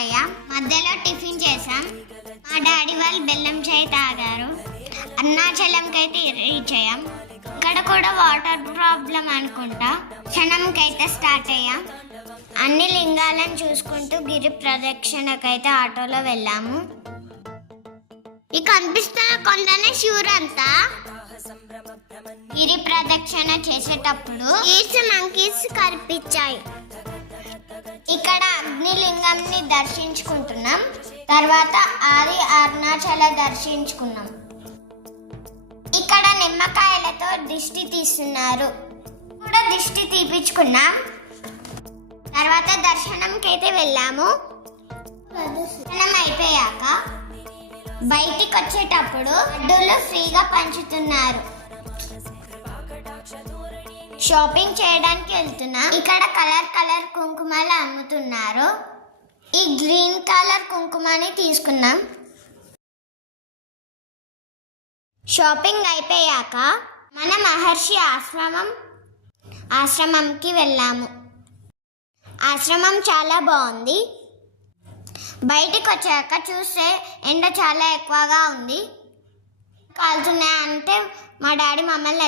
అయ్యాం. మధ్యలో టిఫిన్ చేసాం. మా డాడీ వాళ్ళు బెల్లం చాయ్ తాగారు. అరుణాచలంకి అయితే రీచ్ అయ్యాం. ఇక్కడ కూడా వాటర్ ప్రాబ్లం అనుకుంటా. క్షణంకైతే స్టార్ట్ అయ్యాం. అన్ని లింగాలను చూసుకుంటూ గిరి ప్రదక్షిణకైతే ఆటోలో వెళ్ళాము. ఈ కనిపిస్తున్న కొండనే శివురంతా. గిరి ప్రదక్షిణ చేసేటప్పుడు మంకీస్ కనిపించాయి. ఇక్కడ అగ్నిలింగంని దర్శించుకుంటున్నాం. తర్వాత ఆది అరుణాచల దర్శించుకున్నాం. ఇక్కడ నిమ్మకాయలతో దిష్టి తీస్తున్నారు. కూడా దిష్టి తీపించుకున్నాం. తర్వాత దర్శనంకి అయితే వెళ్ళాము. దర్శనం అయిపోయాక బయటికి వచ్చేటప్పుడు లడ్డూలు ఫ్రీగా పంచుతున్నారు. షాపింగ్ చేయడానికి వెళ్తున్నాం. ఇక్కడ కలర్ కుంకుమలు అమ్ముతున్నారు. ఈ గ్రీన్ కలర్ కుంకుమని తీసుకున్నాం. షాపింగ్ అయిపోయాక మన మహర్షి ఆశ్రమంకి వెళ్ళాము. ఆశ్రమం చాలా బాగుంది. బయటికి వచ్చాక చూస్తే ఎండ చాలా ఎక్కువగా ఉంది. కాలుతున్నాయంటే మా డాడీ మమ్మల్ని